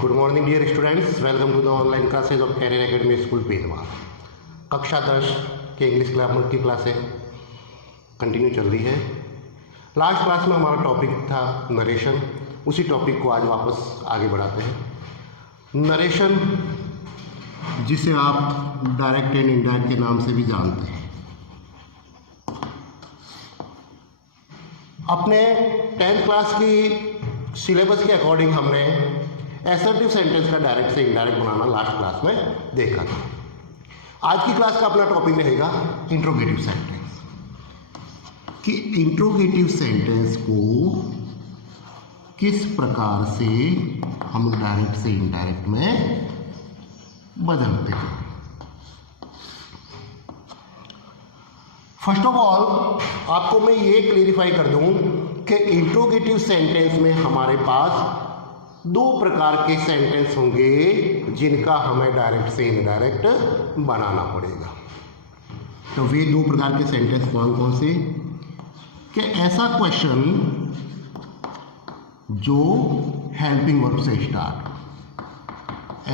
Good morning dear students, welcome to the online classes of career academy school Pedwa. कक्षा 10 के English grammar की क्लासें continue चल रही है। लास्ट क्लास में हमारा टॉपिक था नरेशन। उसी टॉपिक को आज वापस आगे बढ़ाते हैं। नरेशन, जिसे आप डायरेक्ट एंड इनडायरेक्ट के नाम से भी जानते हैं, अपने 10th क्लास की सिलेबस के अकॉर्डिंग हमने एसर्टिव सेंटेंस का डायरेक्ट से इनडायरेक्ट बनाना लास्ट क्लास में देखा था। आज की क्लास का अपना टॉपिक रहेगा इंट्रोगेटिव सेंटेंस, कि इंट्रोगेटिव सेंटेंस को किस प्रकार से हम डायरेक्ट से इनडायरेक्ट में बदलते हैं। फर्स्ट ऑफ ऑल आपको मैं ये क्लेरिफाई कर दूं कि इंट्रोगेटिव सेंटेंस में हमारे पास दो प्रकार के सेंटेंस होंगे जिनका हमें डायरेक्ट से इनडायरेक्ट बनाना पड़ेगा। तो वे दो प्रकार के सेंटेंस कौन कौन से? कि ऐसा क्वेश्चन जो हेल्पिंग वर्ब से स्टार्ट हो,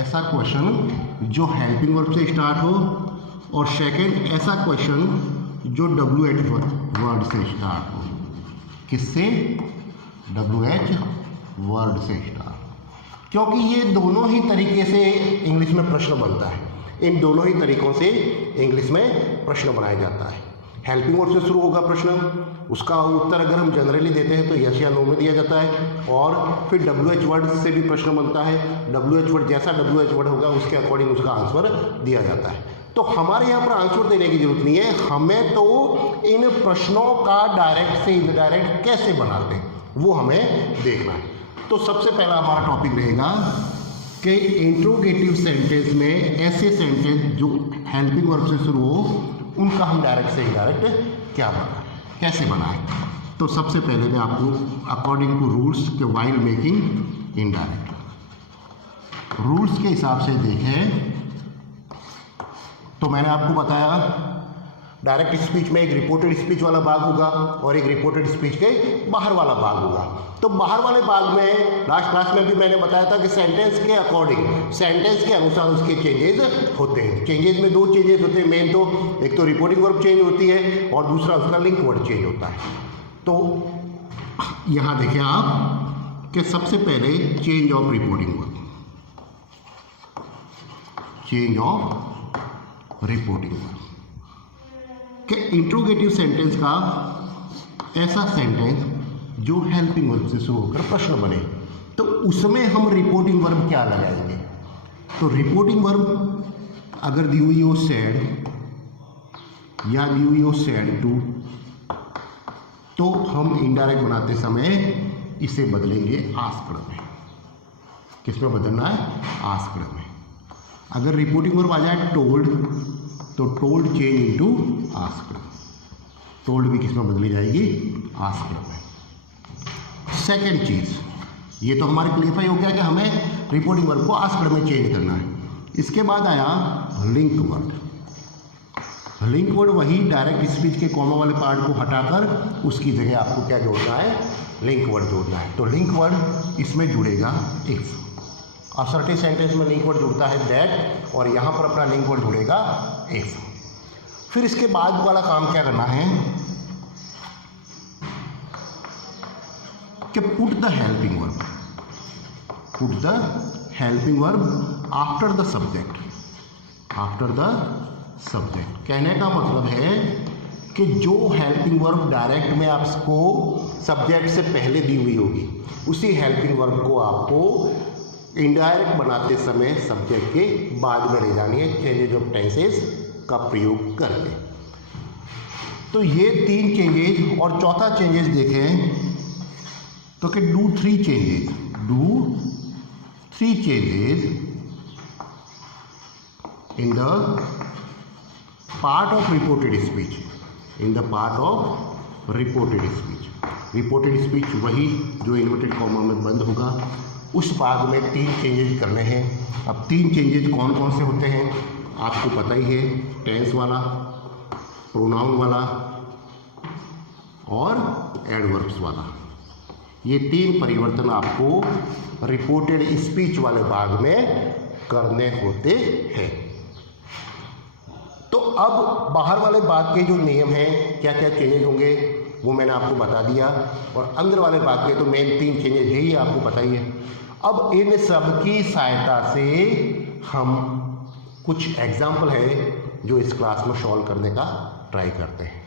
ऐसा क्वेश्चन जो हेल्पिंग वर्ब से स्टार्ट हो, और सेकंड ऐसा क्वेश्चन जो WH वर्ड से स्टार्ट हो। किससे? WH वर्ड से स्टार्ट, क्योंकि ये दोनों ही तरीके से इंग्लिश में प्रश्न बनता है। इन दोनों ही तरीकों से इंग्लिश में प्रश्न बनाया जाता है। हेल्पिंग वर्ड से शुरू होगा प्रश्न, उसका उत्तर अगर हम जनरली देते हैं तो यस या नो में दिया जाता है, और फिर WH वर्ड से भी प्रश्न बनता है। WH वर्ड जैसा WH वर्ड होगा उसके अकॉर्डिंग उसका आंसर दिया जाता है। तो हमारे यहाँ पर आंसर देने की जरूरत नहीं है, हमें तो इन प्रश्नों का डायरेक्ट से इनडायरेक्ट कैसे बनाते हैं वो हमें देखना है। तो सबसे पहला हमारा टॉपिक रहेगा कि इंट्रोगेटिव सेंटेंस में ऐसे सेंटेंस जो हेल्पिंग वर्ब से शुरू हो, उनका हम डायरेक्ट से इनडायरेक्ट क्या बनाएं, कैसे बनाएं। तो सबसे पहले मैं आपको अकॉर्डिंग टू रूल्स के वाइल मेकिंग इनडायरेक्ट रूल्स के हिसाब से देखें तो मैंने आपको बताया डायरेक्ट स्पीच में एक रिपोर्टेड स्पीच वाला भाग होगा और एक रिपोर्टेड स्पीच के बाहर वाला भाग होगा। तो बाहर वाले भाग में लास्ट क्लास में भी मैंने बताया था कि सेंटेंस के अकॉर्डिंग, सेंटेंस के अनुसार उसके चेंजेस होते हैं। चेंजेस में दो चेंजेस होते हैं मेन, तो एक तो रिपोर्टिंग वर्ब चेंज होती है और दूसरा उसका लिंक वर्ड चेंज होता है। तो यहाँ देखें आप कि सबसे पहले change of reporting verb, change of reporting verb कि इंट्रोगेटिव सेंटेंस का ऐसा सेंटेंस जो हेल्पिंग वर्ब से शुरू होकर प्रश्न बने, तो उसमें हम रिपोर्टिंग वर्ब क्या लगाएंगे। तो रिपोर्टिंग वर्ब अगर दी हुई हो सेड या दी हुई हो सेड टू, तो हम इनडायरेक्ट बनाते समय इसे बदलेंगे आस्क्ड में। किस में बदलना है? आस्क्ड में। अगर रिपोर्टिंग वर्ब आ जाए टोल्ड, तो told change into asked. Told भी किस में बदली जाएगी? आस्क्ड में। सेकेंड चीज, ये तो हमारे क्लियरफाई हो गया कि हमें रिपोर्टिंग वर्ब को आस्क्ड में चेंज करना है। इसके बाद आया लिंक वर्ड। लिंक वर्ड वही डायरेक्ट स्पीच के कॉमा वाले पार्ट को हटाकर उसकी जगह आपको क्या जोड़ना है? लिंक वर्ड जोड़ना है। तो लिंक वर्ड इसमें जुड़ेगा इफ। असर्टिव सेंटेंस में लिंक वर्ड जुड़ता है दैट, और यहाँ पर अपना लिंक वर्ड जुड़ेगा इफ। फिर इसके बाद वाला काम क्या करना है कि put the helping verb, put the helping verb after the subject, after the subject. कहने का मतलब है कि जो हेल्पिंग वर्ब डायरेक्ट में आपको सब्जेक्ट से पहले दी हुई होगी, उसी हेल्पिंग वर्ब को आपको इनडायरेक्ट बनाते समय सब्जेक्ट के बाद में ले जानी है, चेंजेज ऑफ टेंसेस का प्रयोग करके। तो ये तीन चेंजेज, और चौथा चेंजेस देखें तो कि do three changes, do three changes in the part of reported speech, in the part of reported speech. Reported speech वही जो इन्वर्टेड कॉमा में बंद होगा, उस भाग में तीन चेंजेस करने हैं। अब तीन चेंजेस कौन कौन से होते हैं आपको पता ही है, टेंस वाला, प्रोनाउन वाला और एडवर्ब्स वाला। ये 3 परिवर्तन आपको रिपोर्टेड स्पीच वाले भाग में करने होते हैं। तो अब बाहर वाले भाग के जो नियम हैं, क्या क्या चेंजेज होंगे वो मैंने आपको बता दिया, और अंदर वाले भाग के तो मेन 3 चेंजेज यही आपको पता ही है। अब इन सब की सहायता से हम कुछ एग्जाम्पल है जो इस क्लास में सॉल्व करने का ट्राई करते हैं।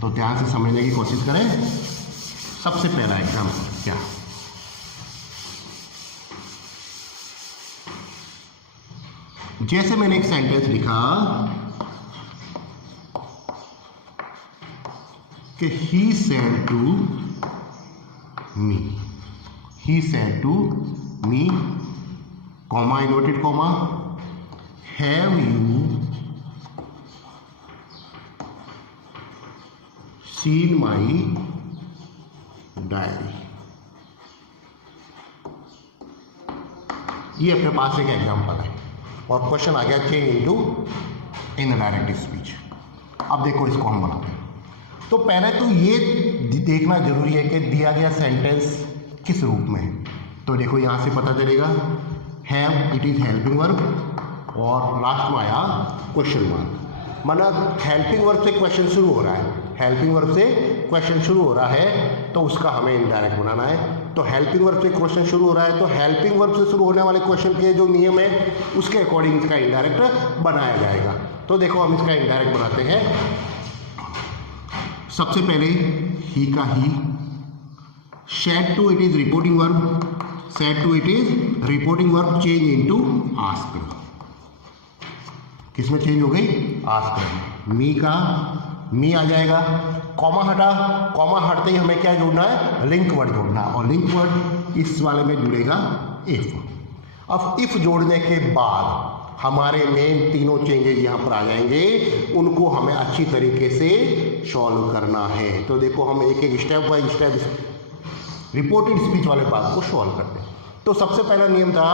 तो ध्यान से समझने की कोशिश करें। सबसे पहला एग्जाम्पल क्या, जैसे मैंने एक सेंटेंस लिखा कि he said to me, comma inverted comma, have you seen my diary. ये अपने पास एक एग्जाम्पल है और क्वेश्चन आ गया चेंज इनटू इनडायरेक्ट स्पीच। अब देखो इसको हम बनाते हैं। तो पहले तो ये देखना जरूरी है कि दिया गया सेंटेंस किस रूप में है। तो देखो यहाँ से पता चलेगा have, it is helping verb, और लास्ट में आया क्वेश्चन मार्क। मतलब हेल्पिंग वर्ब से क्वेश्चन शुरू हो रहा है, हेल्पिंग वर्ब से क्वेश्चन शुरू हो रहा है तो उसका हमें इनडायरेक्ट बनाना है। तो हेल्पिंग वर्ब से क्वेश्चन शुरू हो रहा है तो हेल्पिंग वर्ब से शुरू होने वाले क्वेश्चन के जो नियम है उसके अकॉर्डिंग इसका इनडायरेक्ट बनाया जाएगा। तो देखो हम इसका इनडायरेक्ट बनाते हैं। सबसे पहले ही का he, said to it is reporting verb, said to it is reporting verb change into asked. किसमें चेंज हो गई? आस्क्ड। मी का मी आ जाएगा, कॉमा हटा, कॉमा हटते ही हमें क्या जोड़ना है? लिंक वर्ड जोड़ना, और लिंक वर्ड इस वाले में जुड़ेगा इफ। अब इफ जोड़ने के बाद हमारे मेन तीनों चेंजेज यहाँ पर आ जाएंगे, उनको हमें अच्छी तरीके से सॉल्व करना है। तो देखो हम एक एक step by step reported speech वाले बात को सॉल्व करते हैं। तो सबसे पहला नियम था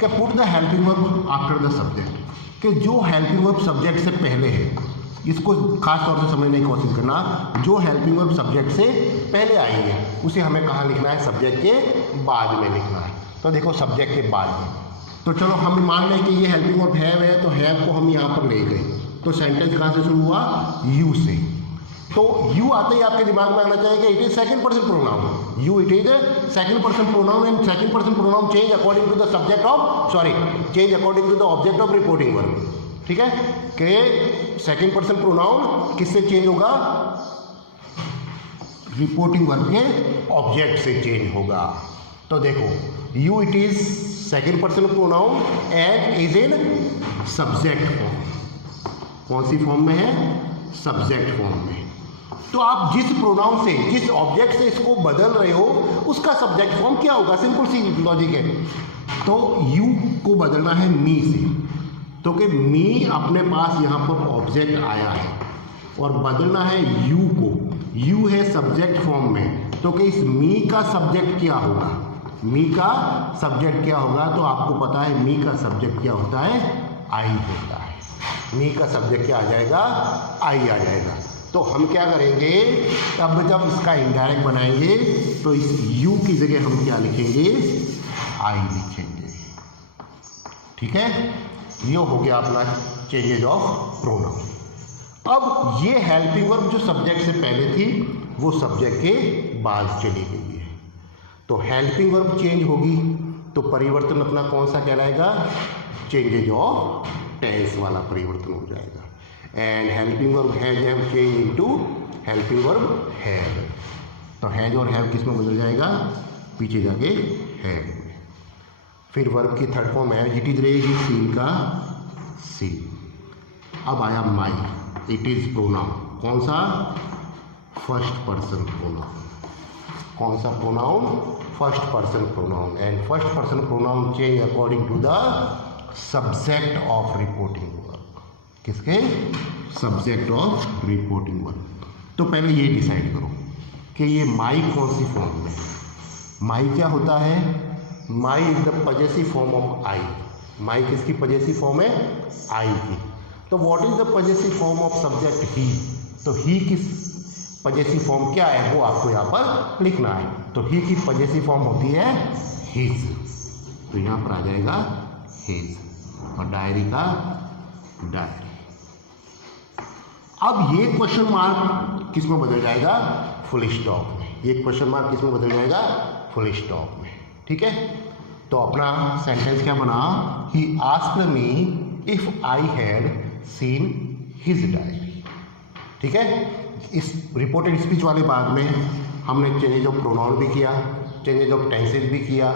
कि put the helping verb after the subject, कि जो हेल्पिंग वर्ब सब्जेक्ट से पहले है, इसको खास तौर से समझने की कोशिश करना। जो हेल्पिंग वर्ब सब्जेक्ट से पहले आई है उसे हमें कहाँ लिखना है? सब्जेक्ट के बाद में लिखना है। तो देखो सब्जेक्ट के बाद में, तो चलो हम मान लें कि ये हेल्पिंग वर्ब हैव है, तो हैव को हम यहाँ पर ले गए। तो सेंटेंस कहाँ से शुरू हुआ? यू से। तो यू आते ही आपके दिमाग में आना चाहिए कि it is second person pronoun. You it is second person pronoun, and second person pronoun change according to the subject of change according to the object of reporting verb. ठीक है कि सेकंड पर्सन प्रोनाउन किससे change होगा? Reporting verb के object से change होगा। तो देखो you it is second person pronoun and is in subject form. कौन सी फॉर्म में है? सब्जेक्ट फॉर्म में। तो आप जिस प्रोनाउन से, जिस ऑब्जेक्ट से इसको बदल रहे हो उसका सब्जेक्ट फॉर्म क्या होगा? सिंपल सी लॉजिक है। तो यू को बदलना है मी से, तो कि मी अपने पास यहाँ पर ऑब्जेक्ट आया है, और बदलना है यू को। यू है सब्जेक्ट फॉर्म में, तो कि इस मी का सब्जेक्ट क्या होगा? मी का सब्जेक्ट क्या होगा? तो आपको पता है मी का सब्जेक्ट क्या होता है? आई होता है। मी का सब्जेक्ट क्या आ जाएगा? आई आ जाएगा। तो हम क्या करेंगे? अब जब इसका इनडायरेक्ट बनाएंगे तो इस यू की जगह हम क्या लिखेंगे? आई लिखेंगे। ठीक है, ये हो गया अपना चेंजेज ऑफ प्रोनाउन। अब ये हेल्पिंग वर्ब जो सब्जेक्ट से पहले थी वो सब्जेक्ट के बाद चली गई है। तो हेल्पिंग वर्ब चेंज होगी तो परिवर्तन अपना कौन सा कहलाएगा? चेंजेज ऑफ टेंस वाला परिवर्तन हो जाएगा। And helping verb have change into helping verb have. तो हैज और हैव किस में बदल जाएगा? पीछे जाके हैव में। फिर वर्ब की थर्ड फॉर्म है इट इज रहेगी सीन का सी। अब आया माई, इट इज प्रोनाउन। कौन सा? First person pronoun. कौन सा pronoun? First person pronoun. And first person pronoun change according to the subject of reporting verb. किसके? Subject of reporting verb. तो पहले ये डिसाइड करो कि ये माई कौन सी फॉर्म में है। माई क्या होता है? My is the possessive form of I. My किसकी पजेसिव फॉर्म है? आई की। तो what is the possessive form of subject he? तो ही किस पजेसिव फॉर्म क्या है वो आपको यहाँ पर लिखना है। तो ही की पजेसिव फॉर्म होती है हिज, तो यहाँ पर आ जाएगा हिज, और डायरी का डायरी। अब ये क्वेश्चन मार्क किस में बदल जाएगा? फुल स्टॉप में। ये क्वेश्चन मार्क किस में बदल जाएगा? फुल स्टॉप में। ठीक है, तो अपना सेंटेंस क्या बना? He asked me if I had seen his diary. ठीक है, इस रिपोर्टेड स्पीच वाले भाग में हमने चेंजेज ऑफ प्रोनाउन भी किया, चेंजेज ऑफ टेंसेज भी किया।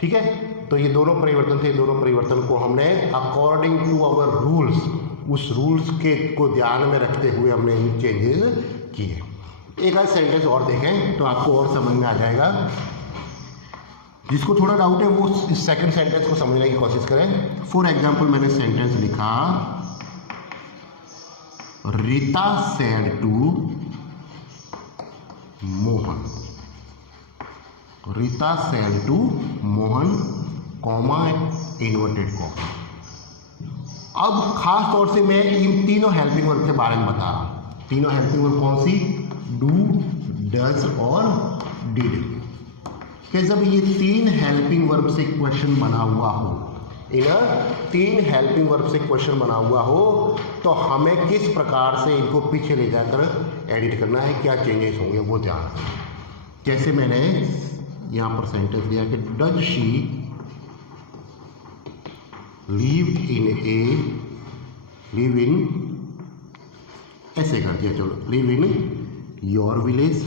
ठीक है, तो ये दोनों परिवर्तन थे, दोनों परिवर्तन को हमने अकॉर्डिंग टू आवर रूल्स, उस रूल्स के को ध्यान में रखते हुए हमने चेंजेस किए। एक आध सेंटेंस और देखें तो आपको और समझ में आ जाएगा। जिसको थोड़ा डाउट है वो इस सेकंड सेंटेंस को समझने की कोशिश करें। फॉर एग्जांपल मैंने सेंटेंस लिखा, Rita said to Mohan, Rita said to Mohan, comma inverted comma. अब खास तौर से मैं इन तीनों हेल्पिंग वर्ब के बारे में बता रहा हूं। तीनों हेल्पिंग वर्ब कौन सी? डू, डज और डिड। कि जब ये तीन हेल्पिंग वर्ब से क्वेश्चन बना हुआ हो, इन तीन हेल्पिंग वर्ब से क्वेश्चन बना हुआ हो, तो हमें किस प्रकार से इनको पीछे ले जाकर एडिट करना है, क्या चेंजेस होंगे वो ध्यान रखें। जैसे मैंने यहाँ पर सेंटेंस दिया कि डज शी लिव इन ऐसे कर दिया, चलो live in your village,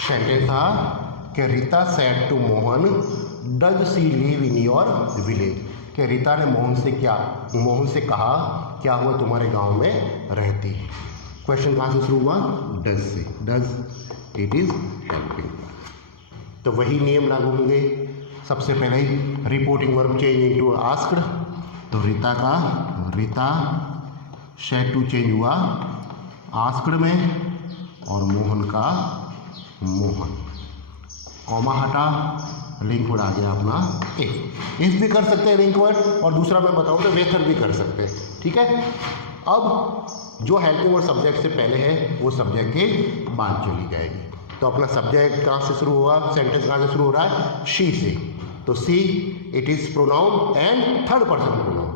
sentence था कि Rita said to Mohan does she live in your village, कि रीता ने मोहन से कहा क्या हुआ तुम्हारे गांव में रहती है। क्वेश्चन कहाँ से शुरू हुआ? डज से। डज इट इज हेल्पिंग, तो वही नियम लागू होंगे। सबसे पहले ही reporting verb change into asked, तो रीता शेड टू चेंज हुआ आस्क्ड में, और मोहन का मोहन, कॉमा हटा, लिंक वर्ड आ गया अपना इफ भी कर सकते हैं लिंक वर्ड, और दूसरा मैं बताऊं तो वेथर भी कर सकते हैं। ठीक है, अब जो हेल्पिंग वर्ड सब्जेक्ट से पहले है वो सब्जेक्ट के बाद चली जाएगी। तो अपना सब्जेक्ट कहाँ से शुरू हुआ? सेंटेंस कहाँ से शुरू हो रहा है? शी से, तो she it is pronoun and third person pronoun.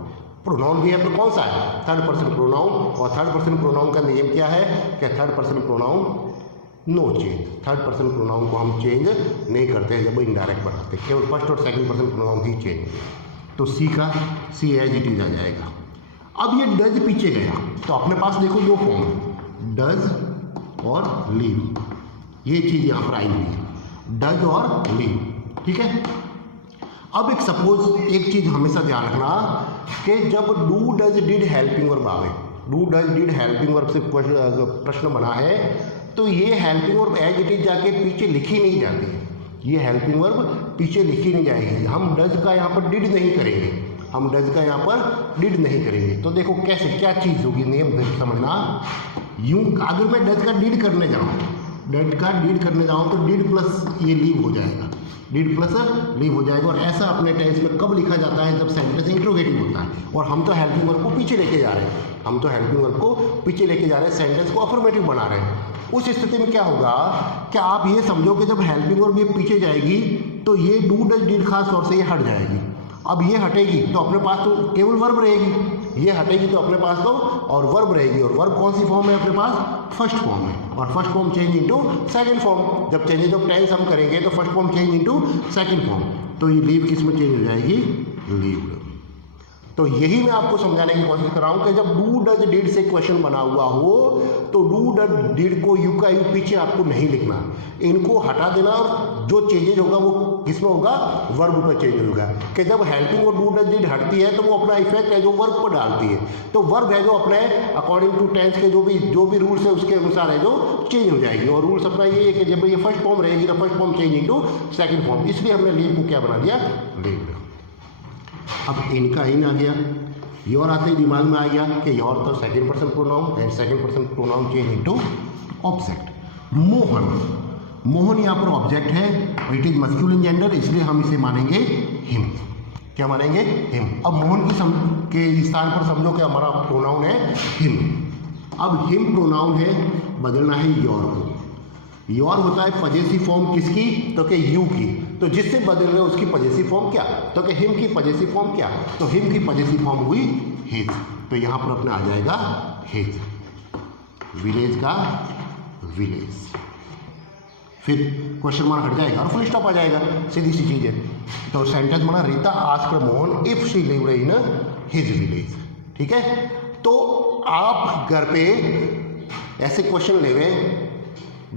Pronoun भी है पर कौन सा है? थर्ड पर्सन प्रोनाउन, और थर्ड पर्सन प्रोनाउन का नियम क्या है कि third person pronoun no change. Third person pronoun को हम चेंज नहीं करते हैं जब इनडायरेक्ट बढ़ाते, केवल फर्स्ट और सेकंड पर्सन प्रोनाउन ही चेंज। तो सी का सी एज इट इज आ जाएगा। अब ये डज पीछे गया, तो अपने पास देखो दो फॉर्म, डज और लीव, ये चीज़ यहाँ पर आई हुई है, डज और लीव। ठीक है, अब एक सपोज एक चीज़ हमेशा ध्यान रखना कि जब do does did helping verb आवे, do does did helping verb से प्रश्न बना है, तो ये helping verb as it is जाके पीछे लिखी नहीं जाती। ये हेल्पिंग वर्ब पीछे लिखी नहीं जाएगी। हम डज का यहाँ पर डिड नहीं करेंगे, हम डज का यहाँ पर डिड नहीं करेंगे। तो देखो कैसे क्या चीज़ होगी, नियम समझना। यूं अगर मैं डज का डिड करने जाऊँ, डज का डिड करने जाऊँ तो डिड प्लस ये लीव हो जाएगा, डिड प्लस लीव हो जाएगा। और ऐसा अपने टेंस में कब लिखा जाता है? जब सेंटेंस इंट्रोगेटिव होता है, और हम तो हेल्पिंग वर्ब को पीछे लेके जा रहे हैं, हम तो हेल्पिंग वर्ब को पीछे लेके जा रहे हैं, सेंटेंस को अफर्मेटिव बना रहे हैं। उस स्थिति में क्या होगा कि आप ये समझो कि जब हेल्पिंग वर्ब ये पीछे जाएगी तो ये डू डज डिड खास तौर से ये हट जाएगी। अब ये हटेगी तो अपने पास तो केवल वर्ब रहेगी, ये हटेगी तो अपने पास तो और वर्ब रहेगी। और वर्ब कौन सी फॉर्म है अपने पास? फर्स्ट फॉर्म है, और first form change into second form. जब चेंजेज ऑफ टेंस हम करेंगे तो first form change into second form, तो ये लीव किस में चेंज हो जाएगी? लीव्ड। तो यही मैं आपको समझाने की कोशिश कर रहा हूँ कि जब डू डज डिड से क्वेश्चन बना हुआ हो तो डू डज डिड को यू का यू पीछे आपको नहीं लिखना, इनको हटा देना, और जो चेंजेज होगा वो किसमें होगा? वर्ब पर चेंज होगा। कि जब हेल्पिंग और डू डज डिड हटती है तो वो अपना इफेक्ट है जो वर्ब पर डालती है, तो वर्ब है जो अपने अकॉर्डिंग टू टेंस के जो भी रूल्स है उसके अनुसार है जो चेंज हो जाएगी। और रूल्स अपना ये है कि जब ये फर्स्ट फॉर्म रहेगी तो first form change into second form, इसलिए हमने लीव को क्या बना दिया? लीव्ड। अब इनका इन आ गया, योर आते ही दिमाग में आ गया कि योर तो second person pronoun and second person pronoun change into object. Mohan, Mohan यहाँ पर ऑब्जेक्ट है, इट इज मस्कुलिन जेंडर, इसलिए हम इसे मानेंगे हिम। क्या मानेंगे? हिम। अब मोहन के स्थान पर समझो कि हमारा प्रोनाउन है हिम, अब हिम प्रोनाउन है, बदलना है योर को। योर होता है पजेसिव फॉर्म किसकी, तो कि यू की। तो जिससे बदल रहे हो उसकी पजेसिव फॉर्म क्या, तो कि हिम की पजेसिव फॉर्म क्या, तो हिम की पजेसिव फॉर्म हुई हिज। तो यहाँ पर अपने आ जाएगा हिज, विलेज का विलेज, फिर क्वेश्चन मार्क हट जाएगा और फुल स्टॉप आ जाएगा, सीधी सी चीज है। तो सेंटेंस बना Rita asked Mohan if she lived in his village. ठीक है, तो आप घर पे ऐसे क्वेश्चन लेवे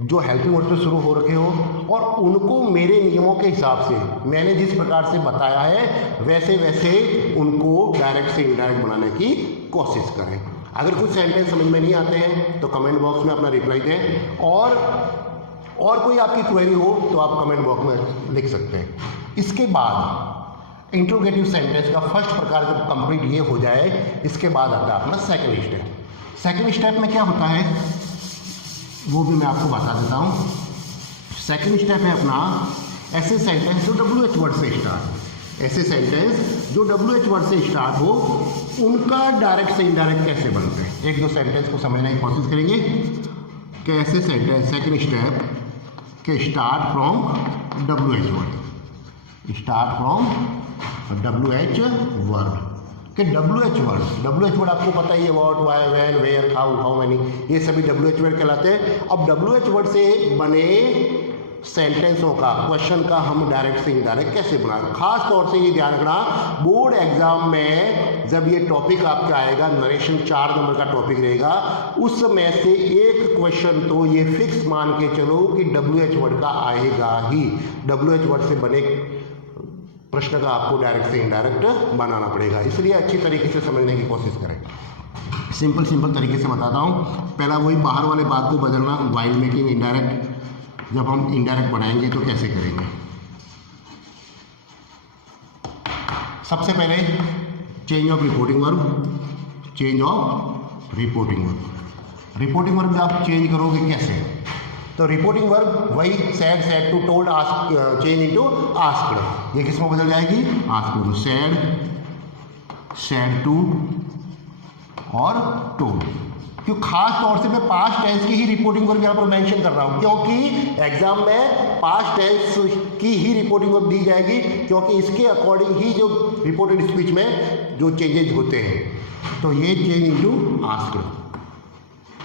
जो हेल्पिंग वर्ड से शुरू हो रखे हो और उनको मेरे नियमों के हिसाब से मैंने जिस प्रकार से बताया है वैसे वैसे उनको डायरेक्ट से इनडायरेक्ट बनाने की कोशिश करें। अगर कुछ सेंटेंस समझ में नहीं आते हैं तो कमेंट बॉक्स में अपना रिप्लाई दें, और कोई आपकी क्वेरी हो तो आप कमेंट बॉक्स में लिख सकते हैं। इसके बाद इंट्रोगेटिव सेंटेंस का फर्स्ट प्रकार जब कंप्लीट ये हो जाए, इसके बाद आता है अपना सेकंड स्टेप। सेकंड स्टेप में क्या होता है वो भी मैं आपको बता देता हूँ। सेकंड स्टेप है अपना ऐसे सेंटेंस जो WH वर्ड से स्टार्ट, ऐसे सेंटेंस जो WH वर्ड से स्टार्ट हो उनका डायरेक्ट से इनडायरेक्ट कैसे बनते हैं। एक दो सेंटेंस को समझने की कोशिश करेंगे कि ऐसे सेंटेंस सेकंड स्टेप के start from WH word, start from WH word कि WH वर्ड आपको पता ही है, what, why, when, where, how many, ये सभी WH वर्ड कहलाते हैं। अब WH वर्ड से बने सेंटेंसों का, क्वेश्चन का हम डायरेक्ट से इनडायरेक्ट कैसे बनाएं। खास तौर से ये ध्यान रखना, बोर्ड एग्जाम में जब ये टॉपिक आपका आएगा, नरेशन 4 नंबर का टॉपिक रहेगा, उसमें से एक क्वेश्चन तो ये फिक्स मान के चलो कि WH वर्ड का आएगा ही। WH वर्ड से बने प्रश्न का आपको डायरेक्ट से इनडायरेक्ट बनाना पड़ेगा, इसलिए अच्छी तरीके से समझने की कोशिश करें। सिंपल तरीके से बताता हूँ। पहला वही बाहर वाले बात को बदलना, वाइल मेकिंग इनडायरेक्ट। जब हम इनडायरेक्ट बनाएंगे तो कैसे करेंगे, सबसे पहले change of reporting verb, change of reporting verb. Reporting verb आप चेंज करोगे कैसे, तो रिपोर्टिंग वर्ब वही said, said to, told, ask, change into asked, ये किस में बदल जाएगी, asked to. Said, said to और टोल्ड। क्यों, खास तौर से मैं पास्ट टेंस की ही रिपोर्टिंग वर्ब यहाँ पर मेंशन कर रहा हूँ, क्योंकि एग्जाम में पास्ट टेंस की ही रिपोर्टिंग वर्ब दी जाएगी, क्योंकि इसके अकॉर्डिंग ही जो रिपोर्टेड स्पीच में जो चेंजेज होते हैं। तो ये चेंज इनटू आस्क्ड।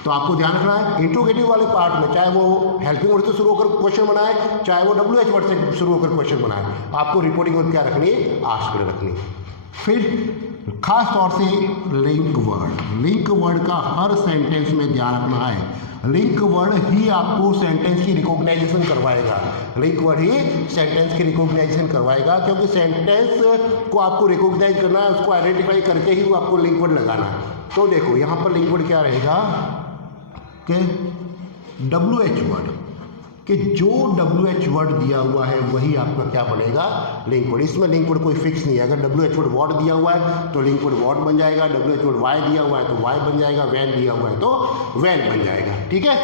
तो आपको ध्यान रखना है इंट्रोगेटिव वाले पार्ट में, चाहे वो हेल्पिंग वर्ड से शुरू होकर क्वेश्चन बनाए, चाहे वो WH वर्ड से शुरू होकर क्वेश्चन बनाए, आपको रिपोर्टिंग वर्ड क्या रखनी है, आस्क्ड रखनी। फिर खास तौर से लिंक वर्ड, लिंक वर्ड का हर सेंटेंस में ध्यान रखना है। लिंक वर्ड ही आपको सेंटेंस की रिकॉग्नाइजेशन करवाएगा, लिंक वर्ड ही सेंटेंस की रिकॉग्नाइजेशन करवाएगा, क्योंकि सेंटेंस को आपको रिकॉग्नाइज करना है, उसको आइडेंटिफाई करके ही वो आपको लिंक वर्ड लगाना है। तो देखो यहाँ पर लिंक वर्ड क्या रहेगा कि WH वर्ड, कि जो WH वर्ड दिया हुआ है वही आपका क्या बनेगा, लिंक वर्ड। इसमें लिंक वर्ड कोई फिक्स नहीं है, अगर WH वर्ड वॉट दिया हुआ है तो लिंक वर्ड वॉट बन जाएगा, WH वर्ड वाई दिया हुआ है तो वाई बन जाएगा, वैन दिया हुआ है तो वैन बन जाएगा। ठीक है,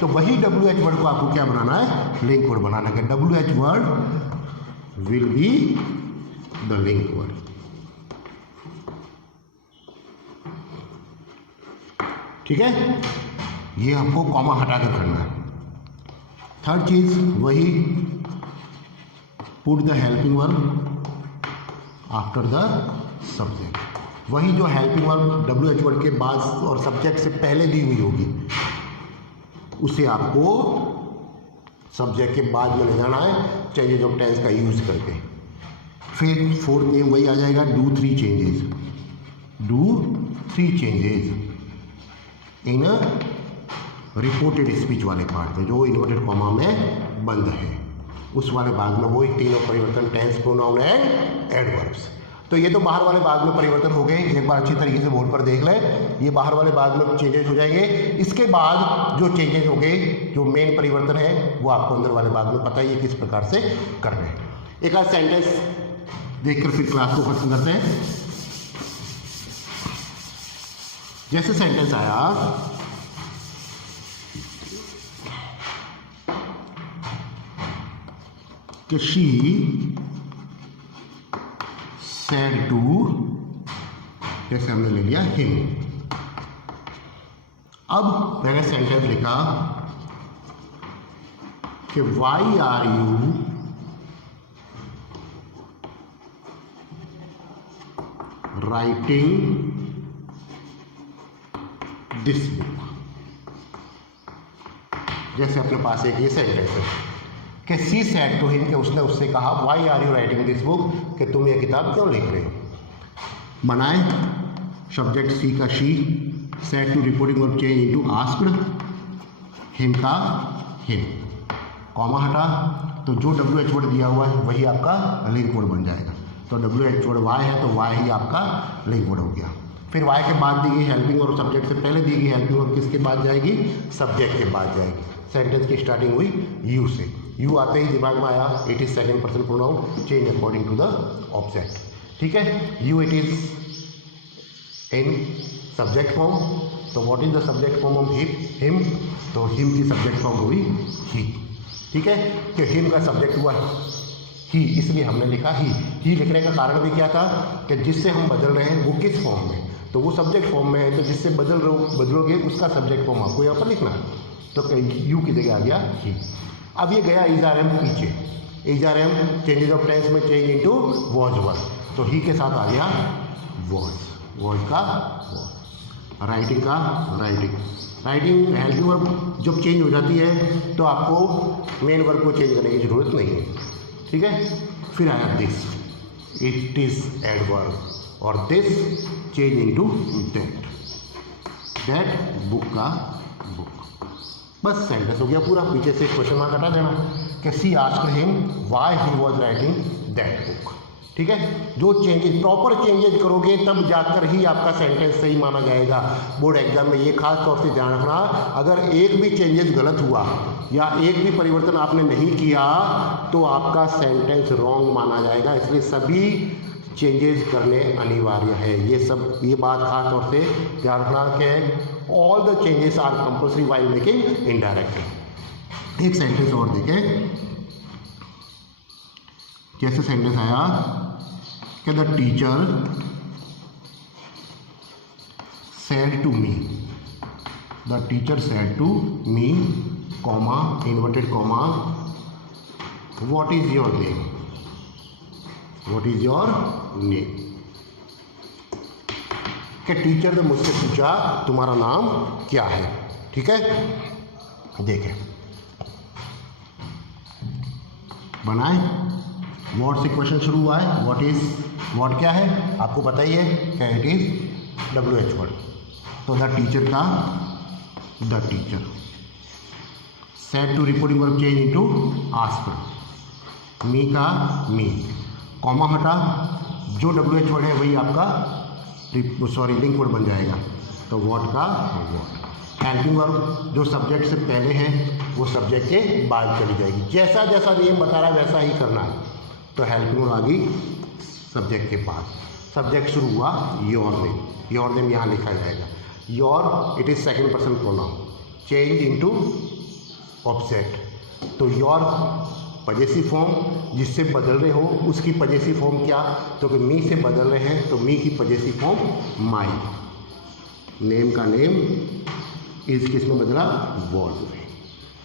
तो वही WH वर्ड को आपको क्या बनाना है, लिंक वर्ड बनाना है। WH word will be the link word. ठीक है, ये आपको कॉमा हटाकर करना है। थर्ड चीज वही put the helping verb after the subject, वही जो हेल्पिंग वर्ब WH वर्ड के बाद और सब्जेक्ट से पहले दी हुई होगी उसे आपको सब्जेक्ट के बाद में ले जाना है, चेंजेज ऑफ टेंस का यूज करके। फिर फोर्थ नेम वही आ जाएगा, do 3 changes, do 3 changes in reported speech वाले पार्ट में, जो इन्वर्टेड कॉमा में बंद है, उस वाले भाग में वही तीनों परिवर्तन, टेंस, प्रोनाउन एंड एडवर्ब्स। तो ये तो बाहर वाले भाग में परिवर्तन हो गए, एक बार अच्छी तरीके से बोर्ड पर देख लें, ये बाहर वाले भाग में चेंजेस हो जाएंगे। इसके बाद जो चेंजेस हो गए, जो मेन परिवर्तन है वो आपको अंदर वाले भाग में पता ही है किस प्रकार से करना है। एक आध सेंटेंस देखकर फिर क्लास को खत्म करते हैं। जैसे सेंटेंस आया कि शी सेड टू, जैसे हमने ले लिया हिम, अब मैंने सेंटेंस लिखा कि why are you writing this book. जैसे अपने पास एक ये सेंटेंस है कि सी सेड टू हिम, कि उसने उससे कहा why are you writing this book, कि तुम ये किताब क्यों लिख रहे हो। बनाए सब्जेक्ट सी का she, said to reporting verb change into asked, him का हिम, कॉमा हटा तो जो डब्ल्यू एच वर्ड दिया हुआ है वही आपका लिंक वर्ड बन जाएगा। तो डब्ल्यू एच वर्ड वाई है तो वाई ही आपका लिंक वर्ड हो गया। फिर वाई के बाद दी गई हेल्पिंग और सब्जेक्ट से पहले दी गई हेल्पिंग और किसके बाद जाएगी, सब्जेक्ट के बाद जाएगी। सेंटेंस की स्टार्टिंग हुई यू से, यू आते ही दिमाग में आया it is second person pronoun, change according to the object. ठीक है, you it is in subject form, तो what is the subject form of him, तो हिम की सब्जेक्ट फॉर्म हुई ही। ठीक है, कि हिम का सब्जेक्ट हुआ ही, इसलिए हमने लिखा ही लिखने का कारण भी क्या था कि जिससे हम बदल रहे हैं वो किस फॉर्म में, तो वो सब्जेक्ट फॉर्म में है, तो जिससे बदलोगे उसका सब्जेक्ट फॉर्म आपको यहाँ पर लिखना है। तो यू की जगह आ गया ही। अब ये गया इज आर एम पीछे, is are am changes of tense में चेंज इनटू वॉज वर्ड, तो ही के साथ आ गया वॉज का वॉज, राइटिंग का राइटिंग हेल्पिंग वर्ब जब चेंज हो जाती है तो आपको मेन वर्ब को चेंज करने की जरूरत नहीं है। ठीक है, फिर आया दिस, इट इज एडवर्ब और this change into that book का बुक। बस सेंटेंस हो गया पूरा। पीछे से क्वेश्चन मार्क हटा देना कि she asked him why he was writing that book. ठीक है, जो चेंजेस प्रॉपर चेंजेस करोगे तब जाकर ही आपका सेंटेंस सही माना जाएगा। बोर्ड एग्जाम में ये खास तौर से ध्यान रखना, अगर एक भी चेंजेस गलत हुआ या एक भी परिवर्तन आपने नहीं किया तो आपका सेंटेंस रॉन्ग माना जाएगा। इसलिए सभी चेंजेस करने अनिवार्य है। ये बात खास तौर से ध्यान रखना कि all the changes are compulsory while making indirect. एक सेंटेंस और देखें, कैसे सेंटेंस आया कि the teacher said to me, the teacher said to me comma inverted comma what is your name, what is your name, कि teacher ने मुझसे पूछा तुम्हारा नाम क्या है। ठीक है, देखें बनाए व्हाट से क्वेश्चन शुरू हुआ है, व्हाट इज, व्हाट क्या है आपको पता ही है क्या, it is W H word. तो द टीचर का the teacher, said to reporting verb change into asked, me का मी, कॉमा हटा जो डब्ल्यू एच वर्ड है वही आपका लिंक वर्ड बन जाएगा, तो व्हाट का व्हाट। हेल्पिंग वर्ब जो सब्जेक्ट से पहले है वो सब्जेक्ट के बाद चली जाएगी। जैसा जैसा नियम बता रहा है वैसा ही करना है। तो हेल्पिंग वर्ब आ गई सब्जेक्ट के पास, सब्जेक्ट शुरू हुआ योर नेम यहाँ लिखा जाएगा। Your it is second person pronoun, change into object, तो योर पजेसिव फॉर्म जिससे बदल रहे हो उसकी पजेसिव फॉर्म क्या, तो कि मी से बदल रहे हैं तो मी की पजेसिव फॉर्म माई, नेम का नेम, इज किस में बदला, वॉज में।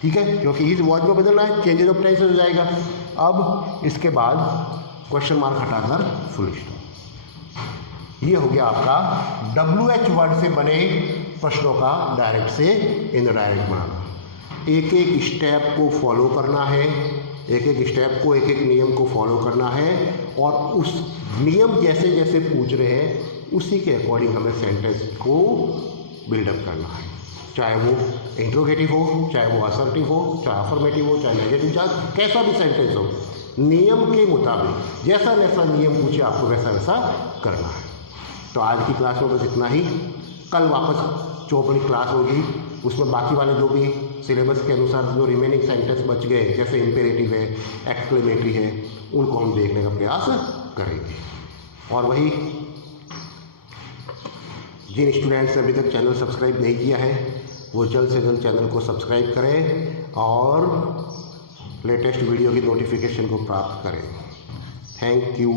ठीक है, क्योंकि इज वॉज में बदलना है, चेंजेस ऑफ टेंस हो जाएगा। अब इसके बाद क्वेश्चन मार्क हटाकर फुल स्टॉप। ये हो गया आपका डब्ल्यू एच वर्ड से बने प्रश्नों का डायरेक्ट से इनडायरेक्ट बनाना। एक एक स्टेप को फॉलो करना है, एक एक स्टेप को, एक एक नियम को फॉलो करना है और उस नियम जैसे जैसे पूछ रहे हैं उसी के अकॉर्डिंग हमें सेंटेंस को बिल्डअप करना है। चाहे वो इंट्रोगेटिव हो, चाहे वो असर्टिव हो, चाहे अफर्मेटिव हो, चाहे नेगेटिव, चाहे कैसा भी सेंटेंस हो, नियम के मुताबिक जैसा जैसा नियम पूछे आपको वैसा वैसा करना है। तो आज की क्लास में बस इतना ही। कल वापस चौपड़ी क्लास होगी, उसमें बाकी वाले जो भी सिलेबस के अनुसार जो रिमेनिंग सेंटेंस बच गए जैसे इम्पेरेटिव है, एक्सक्लेमेटरी है, उनको हम देखने का प्रयास करेंगे। और वही जिन स्टूडेंट्स ने अभी तक चैनल सब्सक्राइब नहीं किया है वो जल्द से जल्द चैनल को सब्सक्राइब करें और लेटेस्ट वीडियो की नोटिफिकेशन को प्राप्त करें। Thank you.